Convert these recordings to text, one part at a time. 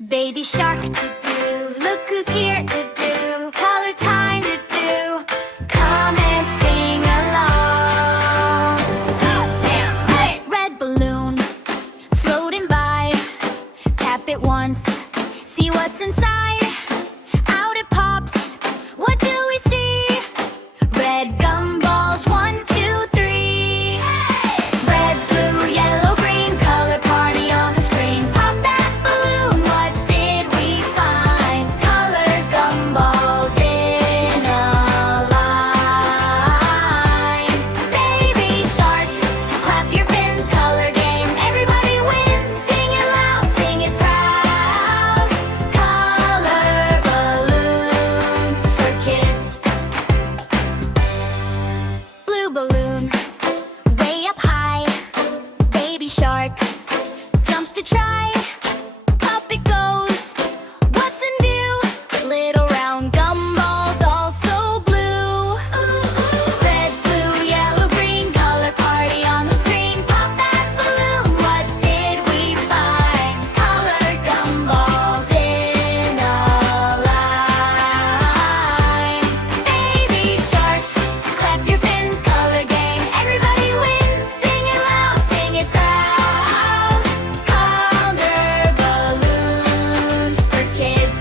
Baby shark do-do, look who's here do-do. Color time do-do, come and sing along. Hey! Red balloon, floating by. Tap it once, see what's inside. Out it pops, what do we see? Red gumballs, 1, 2, 3. Red, blue, yellow, green, color party on the screen. Pop that balloon, what did we find? Colored gumballs in a line. Baby shark, clap your fins, color game, everybody wins. Sing it loud, sing it proud. Color balloons for kids. Blue balloon, way up high. Baby shark jumps to try. Up it goes, what's in view? Little round gumballs, also blue. Red, blue, yellow, green, color party on the screen. Pop that balloon, what did we find? Colored gumballs in a line. Baby shark, clap your fins, color game, everybody wins. Sing it loud, sing it proud. Color balloons for kids.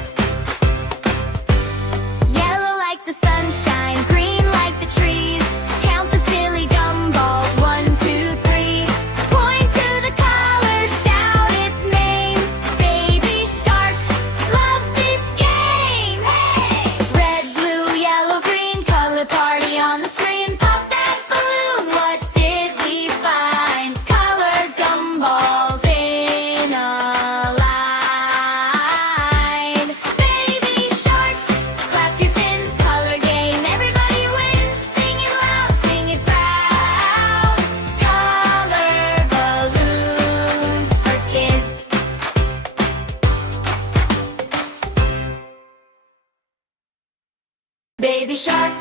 Yellow like the sunshine, green like the trees. Count the silly gumballs, 1, 2, 3. Point to the color, shout its name. Baby shark loves this game. Hey! Red, blue, yellow, green, color party on the screen. Pop that balloon, what did we find? Colored gumballs in a line. Baby shark, clap your fins, color game, everybody wins. Sing it loud, sing it proud. Color balloons for kids. Baby shark,